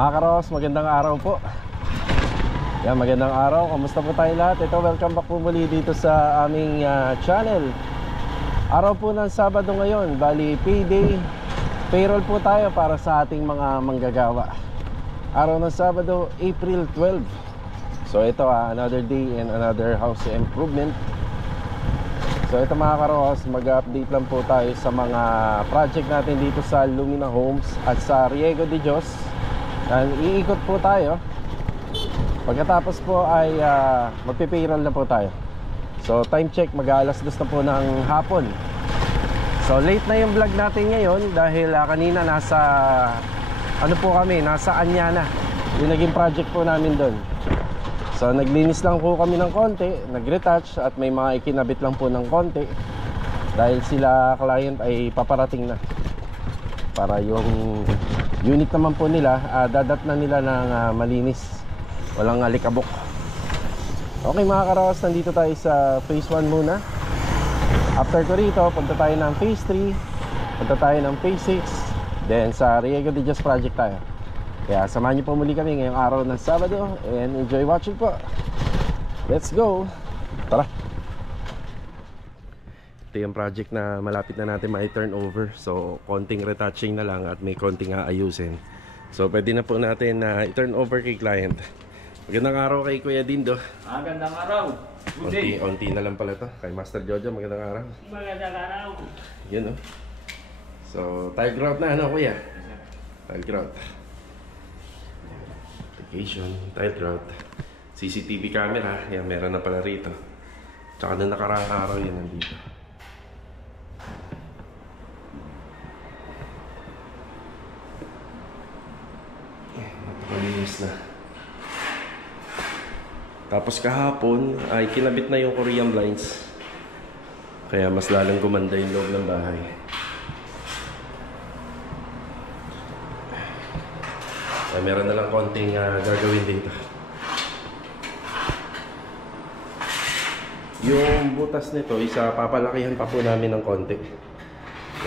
Mga karos, magandang araw po. Yan, magandang araw. Kamusta po tayo lahat? Ito, welcome back po muli dito sa aming channel. Araw po ng Sabado ngayon, bali payday. Payroll po tayo para sa ating mga manggagawa. Araw ng Sabado, April 12. So ito, another day and another house improvement. So ito mga karos, mag-update lang po tayo sa mga project natin dito sa Lumina Homes at sa Riego de Dios. Iikot po tayo. Pagkatapos po ay magpipayroll na po tayo. So time check, mag-alas 2 na po ng hapon. So late na yung vlog natin ngayon dahil kanina nasa nasa Anyana. Yung naging project po namin doon. So naglinis lang po kami ng konti, nag-retouch at may mga ikinabit lang po ng konti dahil sila client ay paparating na. Para yung unit naman po nila, dadat na nila ng malinis. Walang alikabok. Okay mga karawas, nandito tayo sa phase 1 muna. After ko rito, punta tayo ng phase 3, punta tayo ng phase 6, then sa Riego de Dios project tayo. Kaya samahan niyo po muli kami ngayong araw ng Sabado and enjoy watching po. Let's go! Tara! Ito yung project na malapit na natin ma-turn over. So konting retouching na lang at may konting aayusin. So pwede na po natin i-turn over kay client. Magandang araw kay Kuya Dindo. Magandang araw. Unti na lang pala to kay Master Jojo. Magandang araw. Magandang araw. Yun So tile grout na Kuya? Tile grout. Application, tile grout. CCTV camera. Yan, meron na pala rito. Tsaka na nakaraang araw yan nandito. Malinis na. Tapos kahapon ay kinabit na yung Korean blinds. Kaya mas lalong gumanda yung loob ng bahay. Ay, meron na lang konting gagawin dito. Yung butas nito, papalakihan pa po namin ng konti.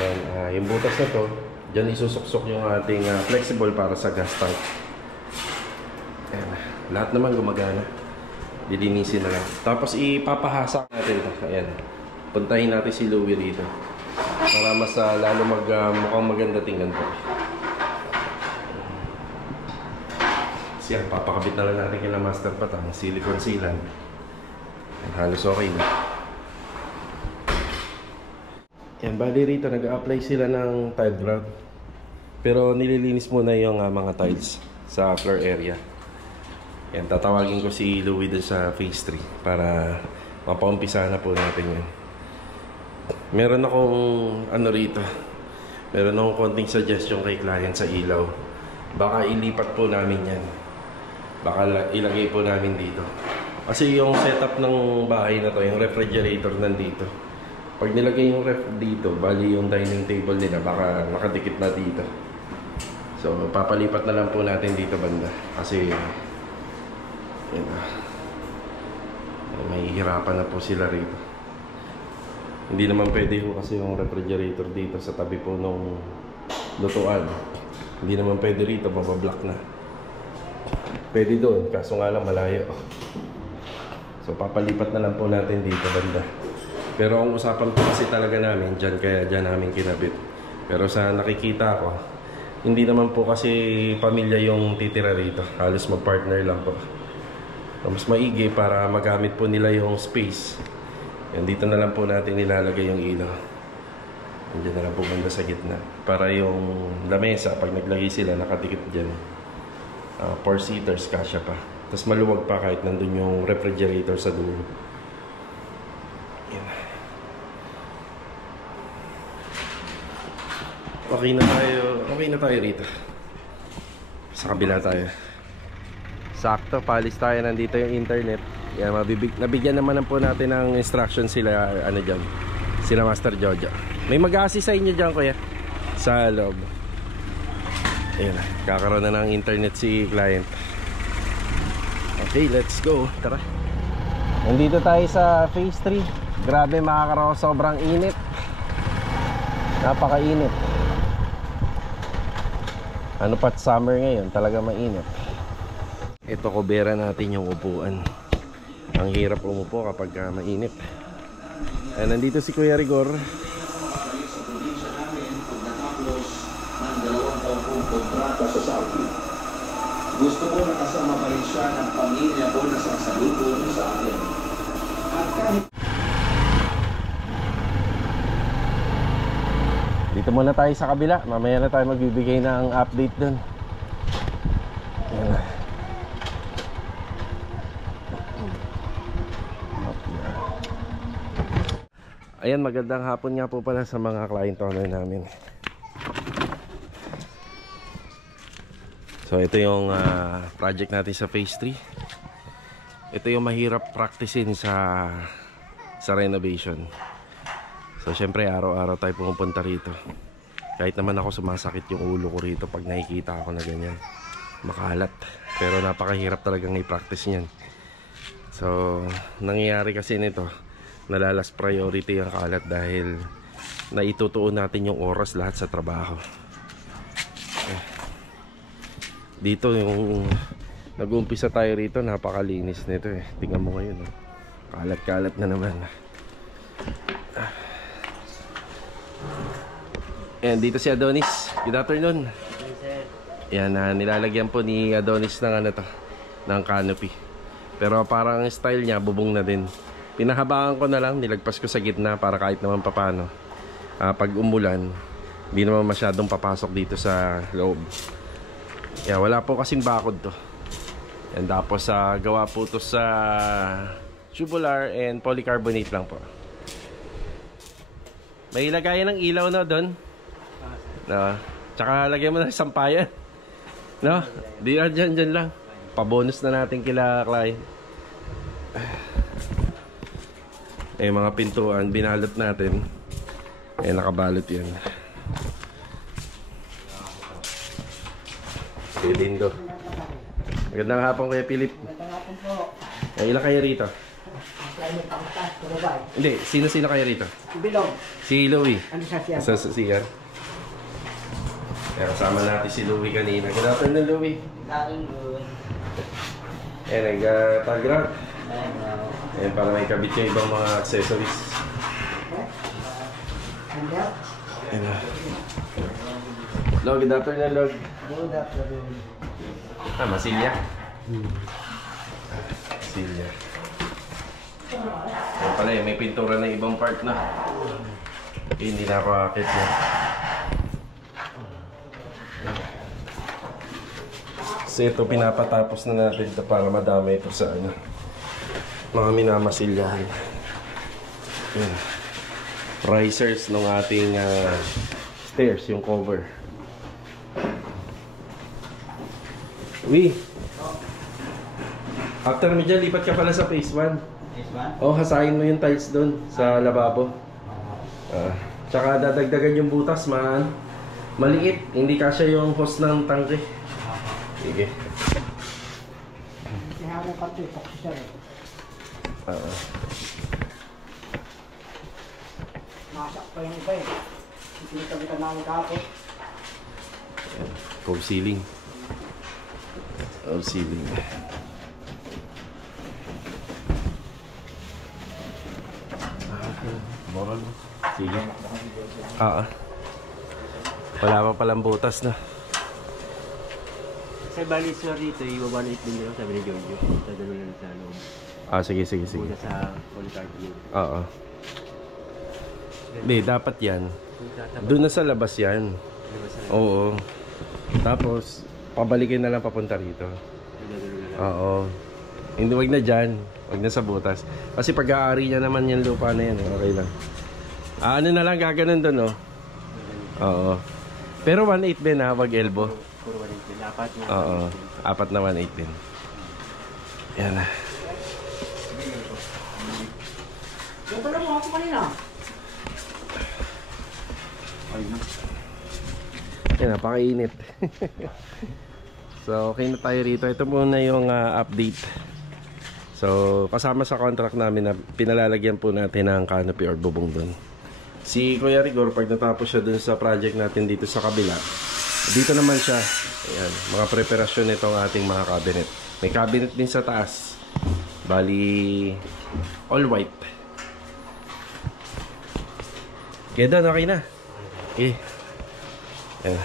Yan, yung butas na to, dyan isusuksok yung ating flexible para sa gas tank. Ayan, lahat naman gumagana. Dilinisin na lang. Tapos ipapahasak natin ito. Ayan, puntahin natin si Louie dito para mas lalo mukhang maganda tingnan po. Siya, papakabit na lang natin kila Master Patang silicone sealant. Halos okay na. Yan, bali rito nag-a-apply sila ng tile grout. Pero nililinis muna yung mga tiles sa floor area. Yan, tatawagin ko si Louie dun sa phase 3 para mapaumpisa na po natin yan. Meron akong rito. Meron akong konting suggestion kay client sa ilaw. Baka ilipat po namin yan. Baka ilagay po namin dito. Kasi yung setup ng bahay na to, yung refrigerator nandito. Pag nilagay yung ref dito, bali yung dining table nila baka nakadikit na dito. So papalipat na lang po natin dito banda. Kasi yan, may hirapan na po sila rito. Hindi naman pwede ho kasi yung refrigerator dito sa tabi po nung lutuan. Hindi naman pwede rito, mabablock na. Pwede doon, kaso nga lang malayo. So papalipat na lang po natin dito banda. Pero ang usapan po kasi talaga namin dyan, kaya dyan namin kinabit. Pero sa nakikita ko, hindi naman po kasi pamilya yung titira rito. Halos mag-partner lang po. Mas maigi para magamit po nila yung space. Yan, dito na lang po natin nilalagay yung ilaw. Diyan na lang po banda sa gitna. Para yung lamesa, pag naglagay sila, nakadikit dyan. 4-seaters, kasya pa. Tapos maluwag pa kahit nandun yung refrigerator sa dulo. Yan. Okay na tayo rito. Sa kabila tayo. Sakto, palis tayo, nandito yung internet. Yan, nabigyan naman po natin ng instruction sila, dyan. Sila Master Jojo. May mag-assist sa inyo dyan, Kuya. Sa loob. Ayan, kakaroon na ng internet si client. Okay, let's go. Tara. Nandito tayo sa phase 3. Grabe mga karaw, sobrang init. Napakainit. Ano pa't summer ngayon, talaga mainit. Ito kubera natin yung upuan. Ang hirap umupo kapag mainit. Nandito si Kuya Rigor. Gusto ko nakasama pa rin siya ng pamilya ko na sasalubong sa akin. At kahit dito muna tayo sa kabila. Mamaya na tayo magbibigay ng update dun. Ayan na. Ayan, magandang hapon nga po pala sa mga client owner namin. So ito yung project natin sa phase 3. Ito yung mahirap practicein sa renovation. So syempre araw-araw tayo pumupunta rito. Kahit naman ako sumasakit yung ulo ko rito pag nakikita ako na ganyan, makalat. Pero napakahirap talagang i-practice niyan. So nangyayari kasi nito, nalalas priority ang kalat dahil naitutuon natin yung oras lahat sa trabaho. Dito yung nag-uumpisa tayo rito, napakalinis nito eh. Tingnan mo ngayon, oh. Kalat-kalat na naman. And dito si Adonis. Good afternoon. Yan, nilalagyan po ni Adonis ng ano to, ng canopy. Pero parang style niya bubong na din. Pinahabaan ko na lang, nilagpas ko sa gitna para kahit naman papano, pag umulan, hindi naman masyadong papasok dito sa loob. Yeah, wala po kasing bakod to. And tapos gawa po to sa tubular and polycarbonate lang po. May lagayan ng ilaw na doon. No. Tsaka lagyan mo ng sampayan. No? Di na dyan lang. Pabonus na natin kila client. Eh mga pintuan, binalot natin. Eh nakabalot yan. Lindo. Magandang hapon Kuya Philip. Magandang hapon po. Ilan kayo rito? Climate ang taas, kumabay. Hindi, sino kayo rito? Bilog. Si Louie. Ano siya siya? Sa siya. Kasama natin si Louie kanina. Good afternoon, Louie. Dating good. Nag-tag-rag. Ayan, para may kabit yung ibang mga accessories. Handa? Ayan. Log, good afternoon, Log. Good afternoon. Masilya. Masilya. Ayan pala may pintura na ibang part na. Hindi na ako akit na. Kasi ito pinapatapos na natin ito para madami ito sa ano, mga minamasilyahan. Ayan. Risers ng ating stairs, yung cover. Uy! After mo dyan, lipat ka pala sa phase 1. Phase 1? Oh, hasain mo yung tiles doon sa lababo. Tsaka dadagdagan yung butas, man. Maliit, hindi kasya yung hose ng tangke. Sige. Kaya mo pati, toxic eh. Masak pa yung iba eh. Pinitabitan namin kapot. Cove ceiling. Cove ceiling. Sige. Wala pa palang butas na. Sa bali sir dito, i-1.8 din nila sabi ni Jojo. Sa dalo lang sa loob. Sige. Muna sa polycarbonate. Oo. Hindi, dapat yan. Doon na sa labas yan. Oo. Tapos, pabalikin na lang papunta rito. Oo. Hindi, wag na dyan. Wag na sa butas. Kasi pag-aari niya naman yung lupa na yan. Okay lang. Ano na lang, gaganon doon, oh. Oo. Pero 1.8 din ha, wag elbow. Puro 1.8 din. Apat na. Oo. Apat na 1.8 din. Yan na. Ito lang mo ako kanina. Yan, napakainit. So, okay na tayo rito. Ito muna yung update. So, kasama sa contract namin na pinalalagyan po natin ng canopy or bubong doon. Si Kuya Rigor, pag natapos siya dun sa project natin dito sa kabila, Dito naman siya. Ayan, mga preparasyon nitong ating mga cabinet. May cabinet din sa taas. Bali, all white. Kaya doon, okay na. Okay. Ayan.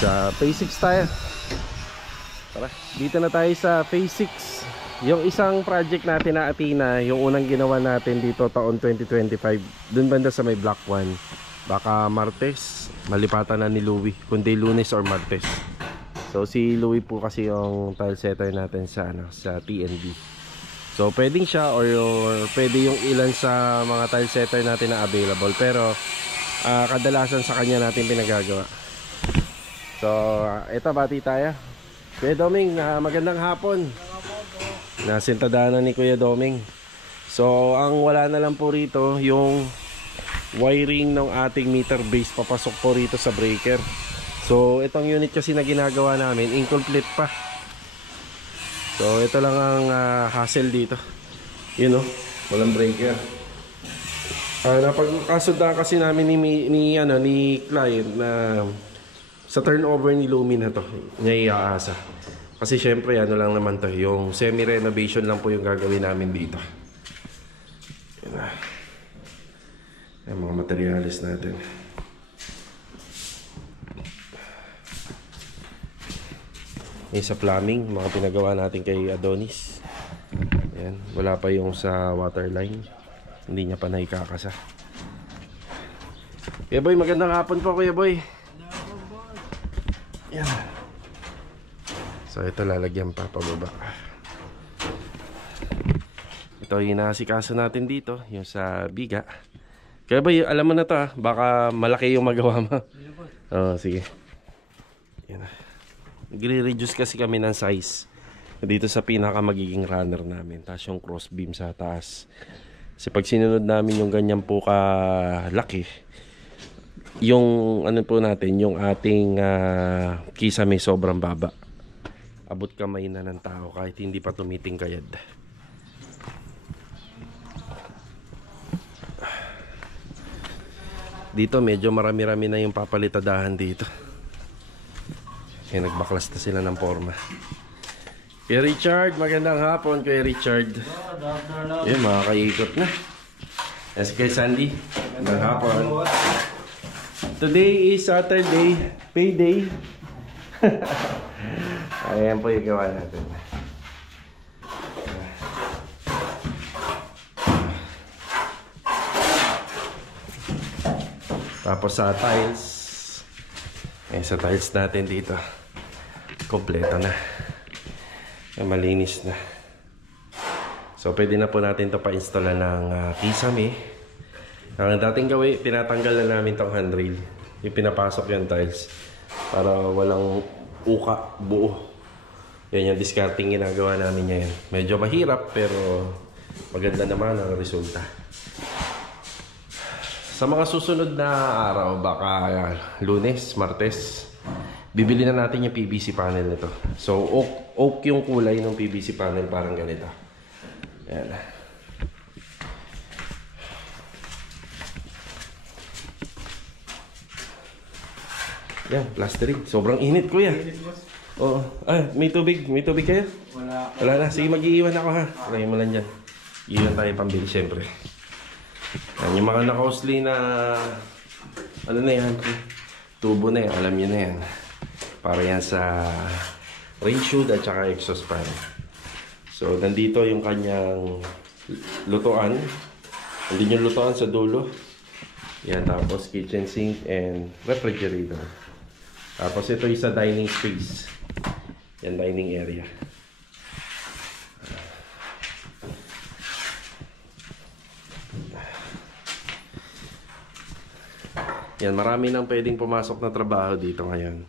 Sa phase 6 tayo. Tara, dito na tayo sa phase 6. Yung isang project natin na Athena, yung unang ginawa natin dito taon 2025, dun banda sa may Block 1. Baka Martes, malipatan na ni Louie, kundi Lunes or Martes. So si Louie po kasi yung tile setter natin sa TNB. So pwedeng siya or pwede yung ilan sa mga tile setter natin na available, pero kadalasan sa kanya natin pinagagawa. So ito, bati tayo. Kuya Doming, magandang hapon. Nasintadahan ni Kuya Doming. So ang wala na lang po rito yung wiring ng ating meter base papasok po rito sa breaker. So itong unit kasi na ginagawa namin, incomplete pa. So ito lang ang hassle dito. You know, walang breaker. Napagkasundan kasi namin ni client na sa turnover ni Lumi na to, niya iaasa. Kasi syempre ano lang naman to, yung semi-renovation lang po yung gagawin namin dito. Yan na. Yung mga materialis natin. Yung sa plumbing, mga pinagawa natin kay Adonis. Yan, wala pa yung sa water line. Hindi niya pa naikakasa. Kuya Boy, magandang hapon po Kuya Boy. Yan. So ito lalagyan pa pababa. Ito yung inaasikaso natin dito, yung sa biga. Kaya ba, alam mo na to baka malaki yung magawa mo. Oo, sige. Yan. Nagre-reduce kasi kami ng size dito sa pinaka magiging runner namin. Tapos yung cross beam sa taas. Kasi pag sinunod namin yung ganyan po kalaki, yung ano po natin, yung ating kisame sobrang baba. Abot kamay na ng tao kahit hindi pa tumitingkayad. Dito medyo marami-rami na yung papalitadahan dito. Kaya nagbaklas na sila ng forma. Kuya Richard, magandang hapon Kuya Richard. Yun, makakaikot na. Yes, kay Sandy, magandang hapon. Today is Saturday, payday. Ayan po yung gawa natin. Tapos sa tiles, sa tiles natin dito, kompleto na. Malinis na. So pwede na po natin ito pa-installan ng kisame. Ang dating gawin, pinatanggal na namin tong handrail. Yung pinapasok yung tiles para walang uka, buo. Yan yung discarding ginagawa namin ngayon. Medyo mahirap pero maganda naman ang resulta. Sa mga susunod na araw, baka Lunes, Martes, bibili na natin yung PVC panel nito. So oak yung kulay ng PVC panel, parang ganito. Ayan. Yan, plastering. Sobrang init kuya. Oo. May tubig. May tubig kayo? Wala. Wala na. Sige, mag-iiwan ako ha. Lagay mo lang dyan. Iiwan tayo pambili syempre. Yan, yung mga naka-usli na ano na yan, tubo na yan, alam nyo na yan. Para yan sa rain shoot at saka exhaust fan. So nandito yung kanyang lutuan. Nandito yung lutuan sa dulo. Yan, tapos kitchen sink and refrigerator. Tapos ito yung sa dining space. Yan, dining area. Yan, marami nang pwedeng pumasok na trabaho dito ngayon.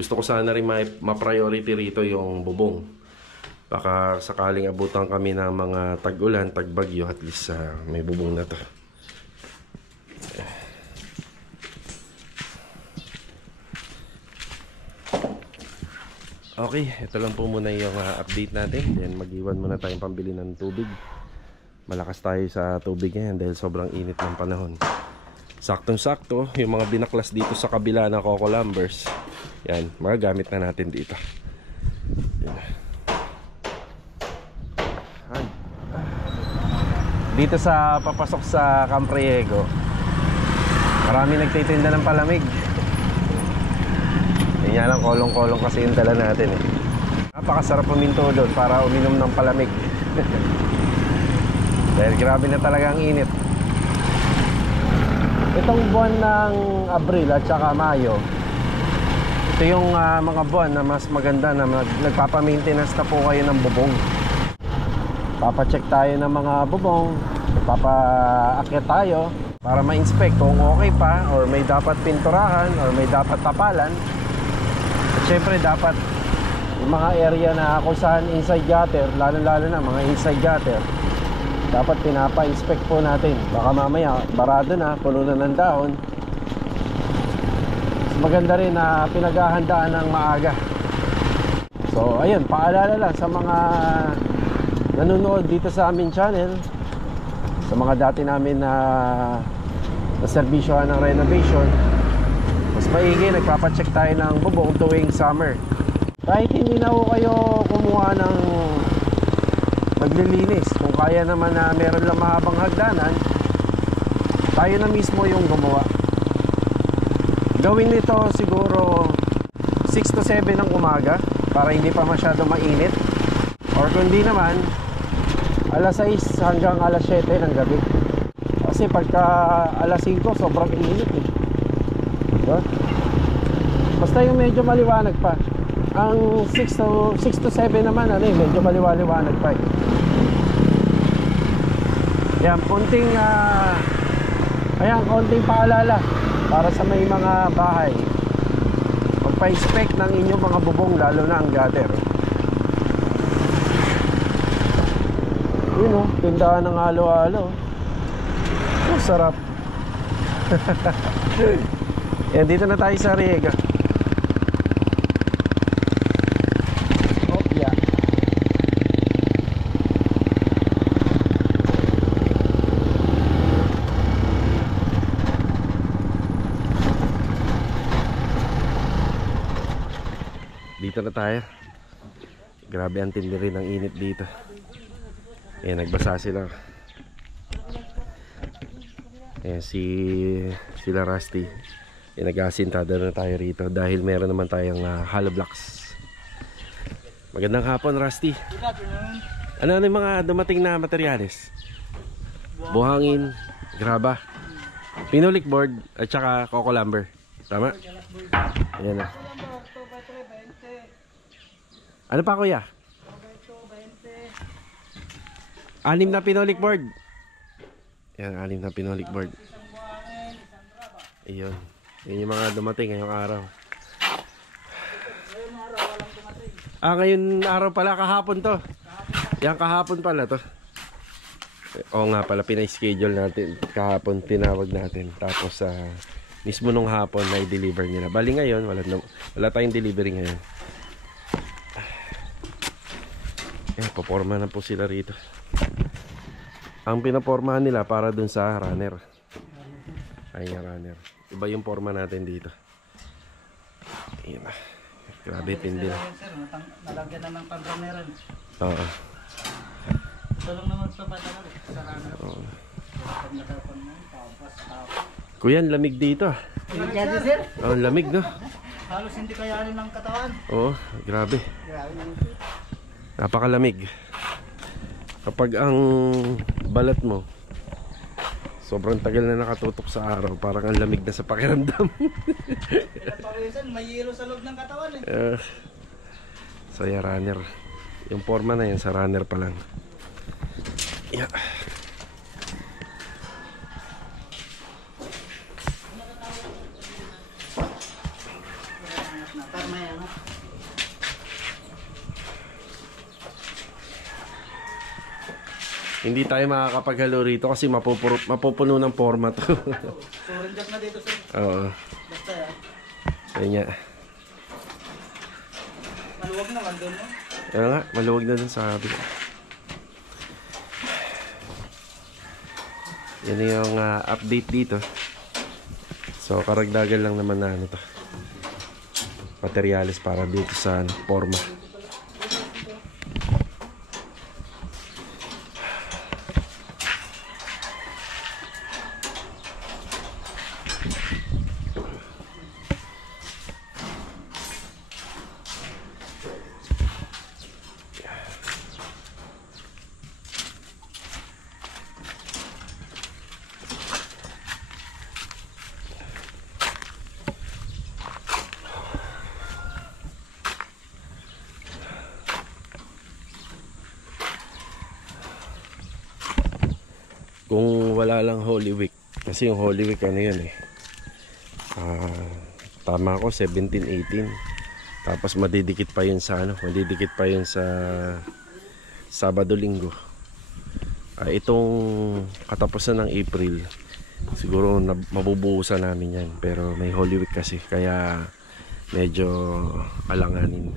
Gusto ko sana rin ma-priority rito yung bubong. Baka sakaling abutan kami ng mga tag-ulan, tag-bagyo, at least may bubong na to. Okay, ito lang po muna yung update natin. Then mag-iwan muna tayong pambili ng tubig. Malakas tayo sa tubig ngayon dahil sobrang init ng panahon. Saktong-sakto, yung mga binaklas dito sa kabila na Coco Lumbers, yan, magagamit na natin dito. Yan. Dito sa papasok sa Campriego, marami nagtitinda ng palamig. Yan lang, kolong-kolong kasi yung dala natin eh. Napakasarap puminto doon para uminom ng palamig. Dahil grabe na talaga ang init. Itong buwan ng Abril at saka Mayo, ito yung mga buwan na mas maganda na nagpapa-maintenance na po kayo ng bubong. Papacheck tayo ng mga bubong, papaakyat tayo para ma-inspect kung okay pa or may dapat pinturahan or may dapat tapalan. At syempre dapat yung mga area na kung saan inside gutter, lalo-lalo na mga inside gutter, dapat pinapa-inspect po natin. Baka mamaya barado na, puno na ng dahon. Maganda rin na pinaghahandaan ng maaga. So ayun, paalala lang sa mga nanonood dito sa aming channel, sa mga dati namin na servisyohan ng renovation, mas maigi nagpapacheck tayo ng bubong tuwing summer. Kahit hindi na ho kayo kumuha ng maglilinis, kung kaya naman na meron lang mahabang hagdanan, tayo na mismo yung gumawa. Gawin nito siguro 6 to 7 ng umaga para hindi pa masyado mainit, or kung hindi naman alas 6 hanggang alas 7 ng gabi, kasi pagka alas 5 sobrang init eh. Diba? Basta yung medyo maliwanag pa. Ang 6 to 7 naman medyo maliwanag pa eh. Yan, konting paalala para sa may mga bahay. Magpa-inspect ng inyong mga bubong, lalo na ang gutter. Yun o, tindahan ng halo-halo. Oh, sarap. Yan, dito na tayo sa Riega. Dito na tayo. Grabe ang tindi rin ng init dito. Ayan, nagbasa sila. Ayan, sila Rusty. Ayan, nag-asintada na tayo rito dahil meron naman tayong hollow blocks. Magandang hapon, Rusty. Ano yung mga dumating na materyales? Buhangin, graba, pinolik board at saka Coco Lumber. Tama? Ayan na. Ano pa, kuya? 6 na pinolik board. Yan, 6 na pinolik board. Ayun. Yun yung mga dumating ngayong araw. Ngayon araw pala, kahapon to. Yan, kahapon pala to. Oo nga pala, pinay-schedule natin. Kahapon tinawag natin. Tapos mismo nung hapon na i-deliver nila. Bali ngayon, wala tayong delivery ngayon. Yan, paporma na po sila rito. Ang pinapormahan nila para dun sa runner. Ayan, runner. Iba yung forma natin dito. Ayan. Grabe, tindi na. Nalagyan na ng pag-runneran. Oo. Ito lang naman sa patagal sa runner. Oo. Pag-natapon mo, tapos. Kuya, lamig dito. Hindi, sir. Oh, lamig, no? Halos hindi kayanin ng katawan. Oo, grabe. Grabe naman. Napakalamig. Kapag ang balat mo sobrang tagal na nakatutok sa araw, parang ang lamig na sa pakiramdam. Pinapawisan, may yelo sa loob ng katawan eh. Saya runner. Yung forma na yan sa runner pa lang. Yeah. Hindi tayo makakapaghalo rito kasi mapupuno ng forma to. So, renjak na dito, sir. Oo. Basta yan. Ayun nga. Maluwag naman doon, no? Ayun nga, maluwag na dun sa sabi. Yan yung update dito. So karagdagan lang naman na ano to, materyales para dito sa forma. Kung wala lang Holy Week, kasi yung Holy Week ano yun tama ako 17, 18, tapos madidikit pa yun sa madidikit pa yun sa Sabado, Linggo. Itong katapusan ng April siguro mabubuhusan namin yan, pero may Holy Week kasi kaya medyo alanganin.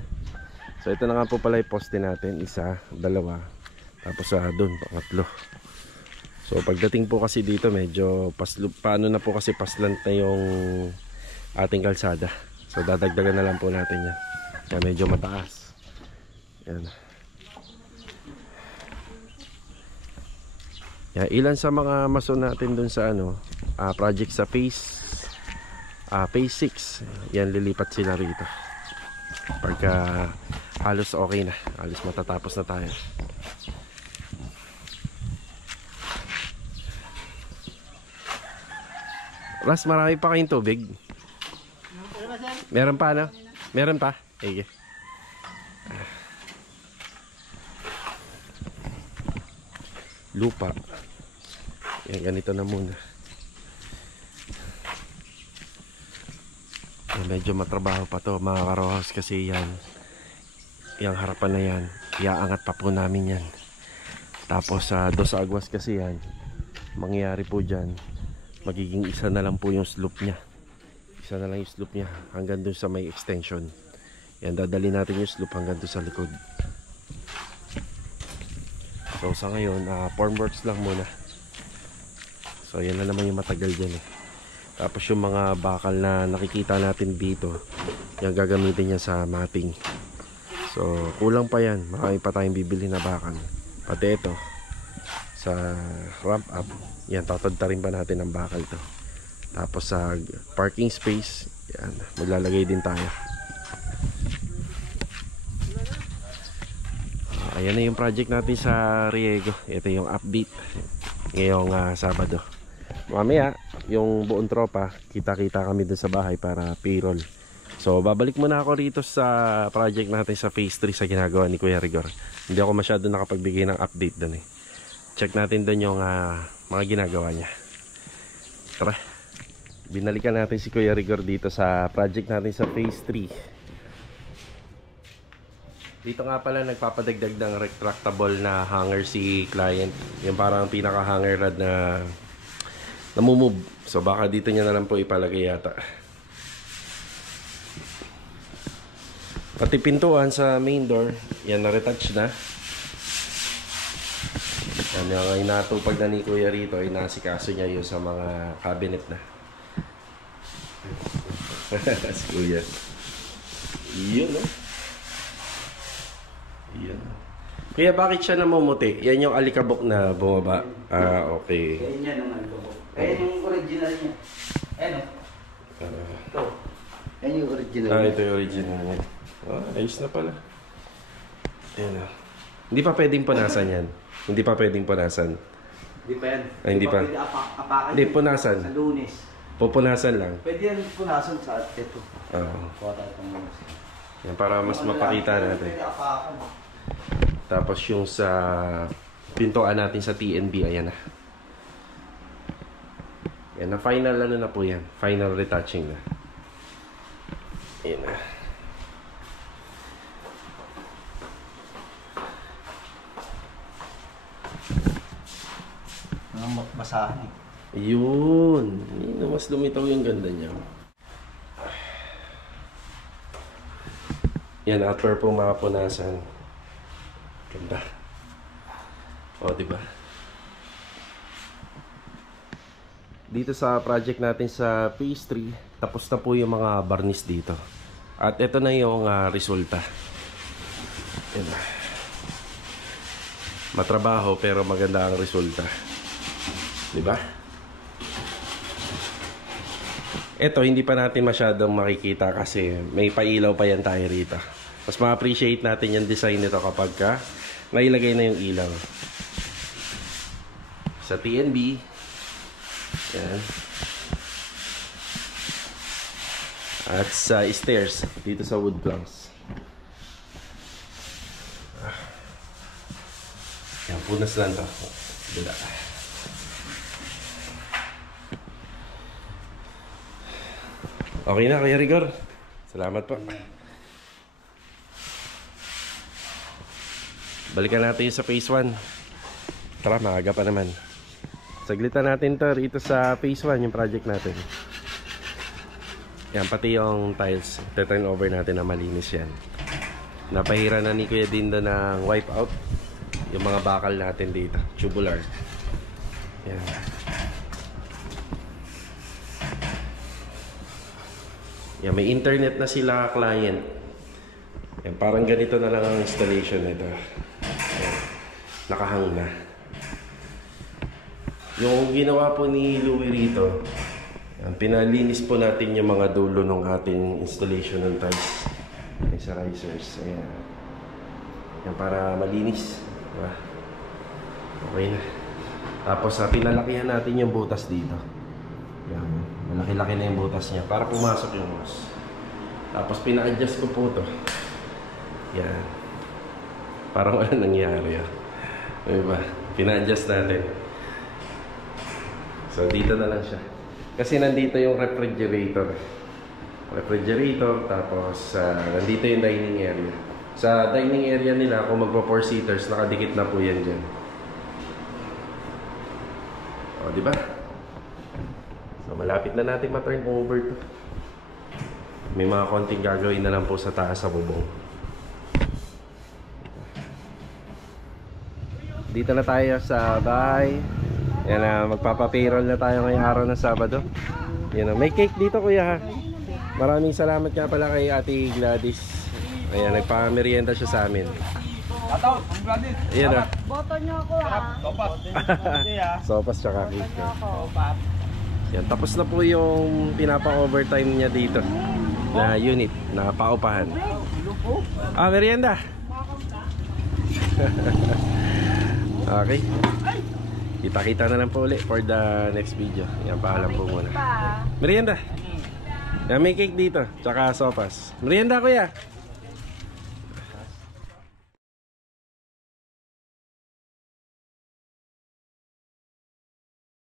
So ito na nga po pala yung poste natin, isa, dalawa, tapos doon pangatlo. So pagdating po kasi dito medyo paano na po kasi paslant na yung ating kalsada. So dadagdagan na lang po natin yan. Kaya medyo mataas. Yan. Yan, ilan sa mga mason natin dun sa project sa phase 6. Yan, lilipat sila rito. Pagka halos okay na, halos matatapos na tayo. Ras, marami pa kayong tubig? Meron pa, no? Meron pa? Okay. Lupa. Yan, ganito na muna. Yan, medyo matrabaho pa to mga karohas, kasi yan, yung harapan na yan, iaangat pa po namin yan. Tapos sa Dos Aguas kasi yan, mangyayari po dyan, magiging isa na lang po yung slope nya. Isa na lang yung slope nya hanggang dun sa may extension. Yan, dadali natin yung slope hanggang dun sa likod. So sa ngayon, formworks lang muna. So yan na naman yung matagal dyan Tapos yung mga bakal na nakikita natin dito, yung gagamitin niya sa mapping. So kulang pa yan, marami pa tayong bibili na bakal. Pati ito sa ramp up, yan, tatadtarin pa natin ang bakal to. Tapos sa parking space, yan, maglalagay din tayo. Ayan na yung project natin sa Riego. Ito yung update ngayong Sabado. Mamaya yung buong tropa, kita-kita kami dun sa bahay para payroll. So babalik muna ako rito sa project natin sa phase 3 sa ginagawa ni Kuya Rigor. Hindi ako masyado nakapagbigay ng update dun Check natin dun yung mga ginagawa niya. Tara, binalikan natin si Kuya Rigor dito sa project natin sa phase 3. Dito nga pala nagpapadagdag ng retractable na hanger si client. Yung parang pinaka hanger rod na namumove. So baka dito niya na lang po ipalagay yata. Pati pintuan sa main door, yan, na-retouch na. Yan, yung inatupag na ni Kuya rito, ay nasikaso niya yun sa mga cabinet na. Si Kuya. Yun, no? Yan. Kaya bakit siya namumuti? Yan yung alikabok na bumaba. Okay. Yan yan ang alikabok. Ayan yung original niya. Ayan o. Ito. Yan yung original niya. Ito yung original niya. Ayos na pala. Yan. Hindi pa pwedeng punasan yan. Hindi pa pwedeng punasan. Hindi pa yan. Hindi pa. Pwede apakan. Hindi, punasan. Sa Lunes. Pupunasan lang. Pwede yan punasan sa ito. Oo. Kuha tayo itong Lunes. Yan, para mas mapakita natin. Pwede apakan. Tapos yung sa pintuan natin sa TNB, ayan na. Yan na, final na po yan. Final retouching na. Ayan na. Basahan Yun. Yun, mas lumitaw yung ganda niya. Yan, after po makapunasan. Ganda. O, diba? dito sa project natin sa phase 3, tapos na po yung mga barnis dito. At ito na yung resulta. Yan. Matrabaho pero maganda ang resulta. Diba? Ito hindi pa natin masyadong makikita kasi may pailaw pa yan tayo rito. Mas ma-appreciate natin yung design nito kapag nailagay na yung ilaw. Sa TNB. Yan. At sa stairs dito sa wood planks. Yan, punas lang to. Dila. Okay na, Kuya Rigor. Salamat po. Balikan natin sa phase 1. Tara, maaga pa naman. Saglitan natin to rito sa phase 1, yung project natin. Yan, pati yung tiles, turn over natin na malinis yan. Napahira na ni Kuya Dindo ng wipe out yung mga bakal natin dito, tubular. Yan. Yan, may internet na sila client. Yan, parang ganito na lang ang installation nito. Yan, nakahang na. Yung ginawa po ni Louie rito, yan, pinalinis po natin yung mga dulo ng ating installation ng tiles. Sa risers. Ayan. Yan, para malinis. Diba? Okay na. Tapos pinalakihan natin yung butas dito. Yan. Malaki-laki na yung butas niya para pumasok yung hose. Tapos pina-adjust ko po to. Yan. Parang wala nangyari. Diba? Pina-adjust natin. So dito na lang siya. Kasi nandito yung refrigerator. Tapos nandito yung dining area. Sa dining area nila, kung magpa 4-seaters, nakadikit na po yan dyan. O, diba? So, malapit na natin ma-turn over to. May mga konting gagawin na lang po sa taas sa bubong. Dito na tayo sa bahay. Yan na, magpapapayroll na tayo ngayong araw ng Sabado. Yan na, may cake dito, kuya, ha? Maraming salamat nga pala kay Ate Gladys. Ayan, nagpa-merienda siya sa amin. Ataw, ang Gladys. Ayan na. Boto nyo ako ha. Sopas. Sopas tsaka cake. Boto nyo ako. Sopas. Yan, tapos na po yung pinapa-overtime niya dito na unit, na paupahan. Merienda. Okay. Kita-kita na lang po ulit for the next video. Yan, paalam po muna. Merienda. Yan, may cake dito, tsaka sopas. Merienda, kuya.